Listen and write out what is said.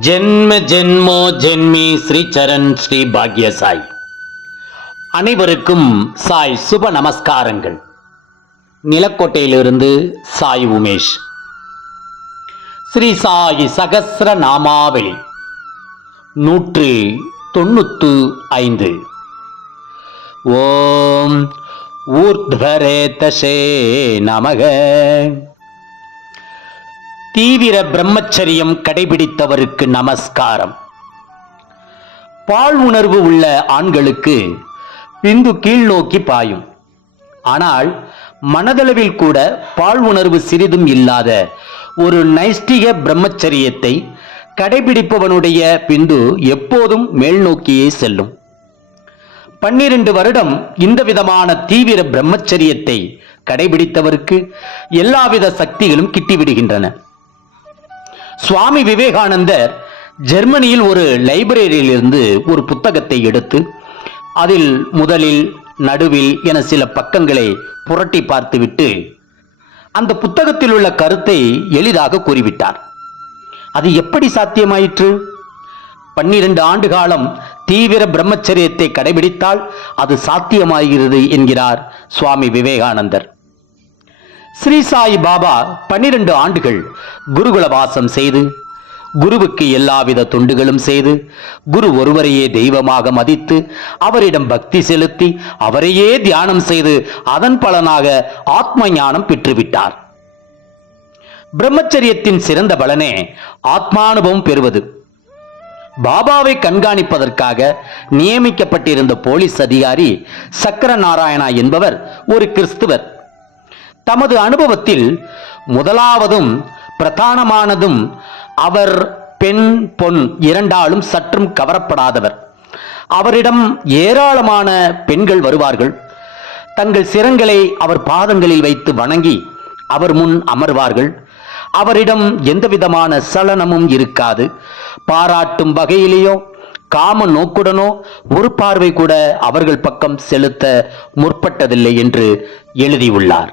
ஜென்ம ஜென்மோ ஜென்மி ஸ்ரீ சரண் ஸ்ரீ பாக்ய சாய் அனைவருக்கும் சாய் சுப நமஸ்காரங்கள். நிலக்கோட்டையிலிருந்து சாய் உமேஷ். ஸ்ரீ சாய் சகசிர நாமாவளி. நூற்று தொண்ணூத்து ஐந்து. ஓம் ஊர்த்வரேதசே நமக. தீவிர பிரம்மச்சரியம் கடைபிடித்தவருக்கு நமஸ்காரம். பால் உணர்வு உள்ள ஆண்களுக்கு பிந்து கீழ் நோக்கி பாயும். ஆனால் மனதளவில் கூட பால் உணர்வு சிறிதும் இல்லாத ஒரு நைஷ்டிக பிரம்மச்சரியத்தை கடைபிடிப்பவனுடைய பிந்து எப்போதும் மேல் நோக்கியே செல்லும். பன்னிரண்டு வருடம் இந்த விதமான தீவிர பிரம்மச்சரியத்தை கடைபிடித்தவருக்கு எல்லாவித சக்திகளும் கிட்டிவிடுகின்றன. சுவாமி விவேகானந்தர் ஜெர்மனியில் ஒரு லைப்ரரியிலிருந்து ஒரு புத்தகத்தை எடுத்து அதில் முதலில் நடுவில் என சில பக்கங்களை புரட்டி பார்த்துவிட்டு அந்த புத்தகத்தில் உள்ள கருத்தை எளிதாக கூறிவிட்டார். அது எப்படி சாத்தியமாயிற்று? பன்னிரண்டு ஆண்டு காலம் தீவிர பிரம்மச்சரியத்தை கடைபிடித்தால் அது சாத்தியமாகிறது என்கிறார் சுவாமி விவேகானந்தர். ஸ்ரீ சாய் பாபா பன்னிரண்டு ஆண்டுகள் குருகுல வாசம் செய்து குருவுக்கு எல்லாவித தொண்டுகளும் செய்து குரு ஒருவரையே தெய்வமாக மதித்து அவரிடம் பக்தி செலுத்தி அவரையே தியானம் செய்து அதன் பலனாக ஆத்ம ஞானம் பெற்றுவிட்டார். பிரம்மச்சரியத்தின் சிறந்த பலனே ஆத்மானுபவம் பெறுவது. பாபாவை கண்காணிப்பதற்காக நியமிக்கப்பட்டிருந்த போலீஸ் அதிகாரி சக்கர நாராயணா என்பவர் ஒரு கிறிஸ்துவர். தமது அனுபவத்தில் முதலாவதும் பிரதானமானதும் அவர் பெண் பொன் இரண்டாலும் சற்றும் கவரப்படாதவர். அவரிடம் ஏராளமான பெண்கள் வருவார்கள். தங்கள் சிரங்களை அவர் பாதங்களில் வைத்து வணங்கி அவர் முன் அமர்வார்கள். அவரிடம் எந்தவிதமான சலனமும் இருக்காது. பாராட்டும் வகையிலேயோ காம நோக்குடனோ ஒரு பார்வை கூட அவர்கள் பக்கம் செலுத்த முற்பட்டதில்லை என்று எழுதியுள்ளார்.